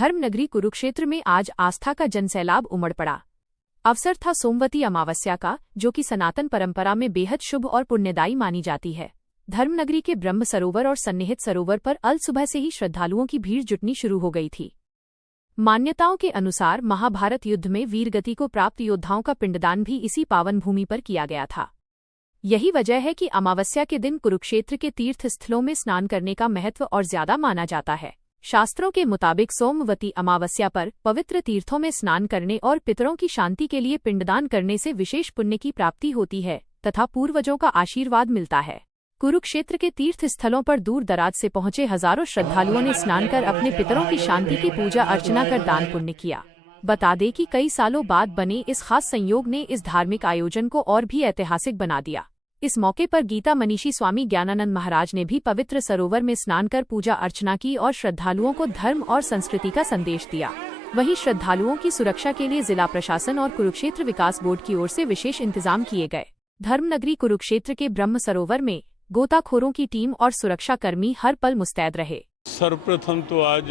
धर्मनगरी कुरुक्षेत्र में आज आस्था का जनसैलाब उमड़ पड़ा। अवसर था सोमवती अमावस्या का, जो कि सनातन परंपरा में बेहद शुभ और पुण्यदायी मानी जाती है। धर्मनगरी के ब्रह्म सरोवर और सन्निहित सरोवर पर अल सुबह से ही श्रद्धालुओं की भीड़ जुटनी शुरू हो गई थी। मान्यताओं के अनुसार महाभारत युद्ध में वीरगति को प्राप्त योद्धाओं का पिंडदान भी इसी पावन भूमि पर किया गया था। यही वजह है कि अमावस्या के दिन कुरुक्षेत्र के तीर्थ स्थलों में स्नान करने का महत्व और ज्यादा माना जाता है। शास्त्रों के मुताबिक सोमवती अमावस्या पर पवित्र तीर्थों में स्नान करने और पितरों की शांति के लिए पिंडदान करने से विशेष पुण्य की प्राप्ति होती है तथा पूर्वजों का आशीर्वाद मिलता है। कुरुक्षेत्र के तीर्थ स्थलों पर दूर दराज से पहुंचे हजारों श्रद्धालुओं ने स्नान कर अपने पितरों की शांति की पूजा अर्चना कर दान पुण्य किया। बता दें कि कई सालों बाद बने इस खास संयोग ने इस धार्मिक आयोजन को और भी ऐतिहासिक बना दिया। इस मौके पर गीता मनीषी स्वामी ज्ञानानंद महाराज ने भी पवित्र सरोवर में स्नान कर पूजा अर्चना की और श्रद्धालुओं को धर्म और संस्कृति का संदेश दिया। वहीं श्रद्धालुओं की सुरक्षा के लिए जिला प्रशासन और कुरुक्षेत्र विकास बोर्ड की ओर से विशेष इंतजाम किए गए। धर्मनगरी कुरुक्षेत्र के ब्रह्म सरोवर में गोताखोरों की टीम और सुरक्षा कर्मी हर पल मुस्तैद रहे। सर्वप्रथम तो आज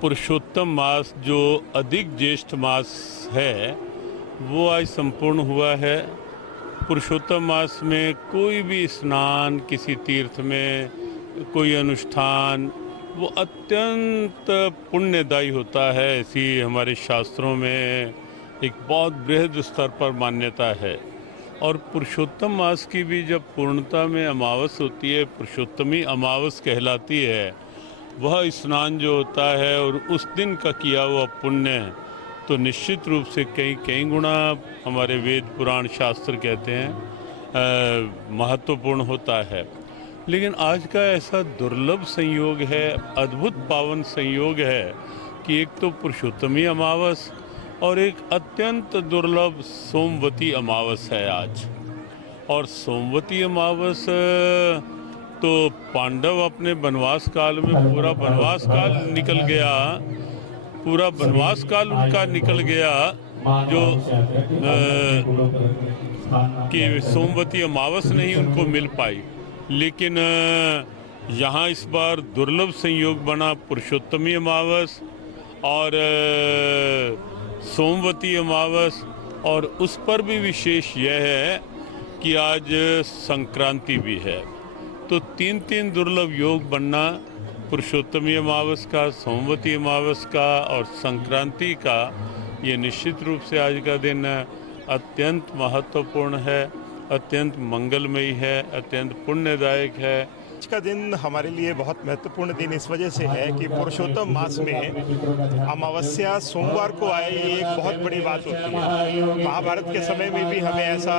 पुरुषोत्तम मास, जो अधिक ज्येष्ठ मास है, वो आज संपूर्ण हुआ है। पुरुषोत्तम मास में कोई भी स्नान, किसी तीर्थ में कोई अनुष्ठान, वो अत्यंत पुण्यदायी होता है। ऐसी हमारे शास्त्रों में एक बहुत बृहद स्तर पर मान्यता है। और पुरुषोत्तम मास की भी जब पूर्णता में अमावस होती है, पुरुषोत्तमी अमावस कहलाती है, वह स्नान जो होता है और उस दिन का किया हुआ पुण्य तो निश्चित रूप से कई गुणा हमारे वेद पुराण शास्त्र कहते हैं महत्वपूर्ण होता है। लेकिन आज का ऐसा दुर्लभ संयोग है, अद्भुत पावन संयोग है कि एक तो पुरुषोत्तमी अमावस और एक अत्यंत दुर्लभ सोमवती अमावस है आज। और सोमवती अमावस तो पांडव अपने वनवास काल में पूरा वनवास काल निकल गया, पूरा वनवास काल उनका निकल गया, जो कि सोमवती अमावस नहीं उनको मिल पाई। लेकिन यहाँ इस बार दुर्लभ संयोग बना पुरुषोत्तमी अमावस और सोमवती अमावस, और उस पर भी विशेष यह है कि आज संक्रांति भी है। तो तीन दुर्लभ योग बनना, पुरुषोत्तमी अमावस का, सोमवती अमावस का और संक्रांति का, ये निश्चित रूप से आज का दिन अत्यंत महत्वपूर्ण है, अत्यंत मंगलमयी है, अत्यंत पुण्यदायक है। आज का दिन हमारे लिए बहुत महत्वपूर्ण दिन इस वजह से है कि पुरुषोत्तम मास में अमावस्या सोमवार को आए, ये एक बहुत बड़ी बात होती है। महाभारत के समय में भी हमें ऐसा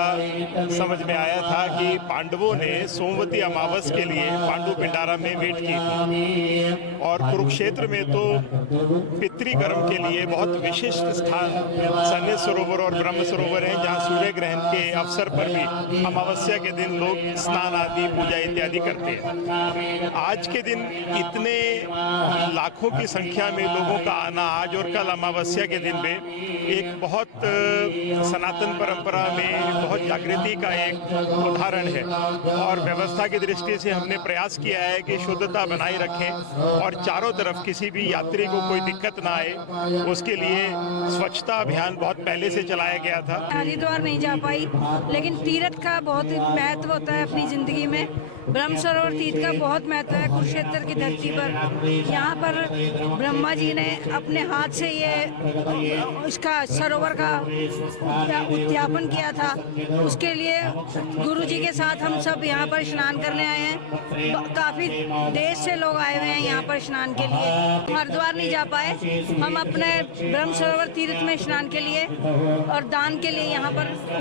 समझ में आया था कि पांडवों ने सोमवती अमावस के लिए पांडु पिंडारा में वेट की थी। और कुरुक्षेत्र में तो पितृकर्म के लिए बहुत विशिष्ट स्थान सन्निहित सरोवर और ब्रह्म सरोवर हैं, जहाँ सूर्य ग्रहण के अवसर पर भी अमावस्या के दिन लोग स्नान आदि, पूजा इत्यादि करते हैं। आज के दिन इतने लाखों की संख्या में लोगों का आना, आज और कल अमावस्या के दिन में, एक बहुत सनातन परंपरा में बहुत जागृति का एक उदाहरण है। और व्यवस्था की दृष्टि से हमने प्रयास किया है कि शुद्धता बनाए रखें और चारों तरफ किसी भी यात्री को कोई दिक्कत ना आए, उसके लिए स्वच्छता अभियान बहुत पहले से चलाया गया था। हरिद्वार नहीं जा पाई, लेकिन तीर्थ का बहुत महत्व होता है अपनी जिंदगी में। ब्रह्म सरोवर तीर्थ का बहुत महत्व है कुरुक्षेत्र की धरती पर। यहाँ पर ब्रह्मा जी ने अपने हाथ से ये इसका सरोवर का उद्यापन किया था। उसके लिए गुरु जी के साथ हम सब यहाँ पर स्नान करने आए हैं। काफी देश से लोग आए हुए हैं यहाँ पर स्नान के लिए। हरिद्वार नहीं जा पाए, हम अपने ब्रह्म सरोवर तीर्थ में स्नान के लिए और दान के लिए यहाँ पर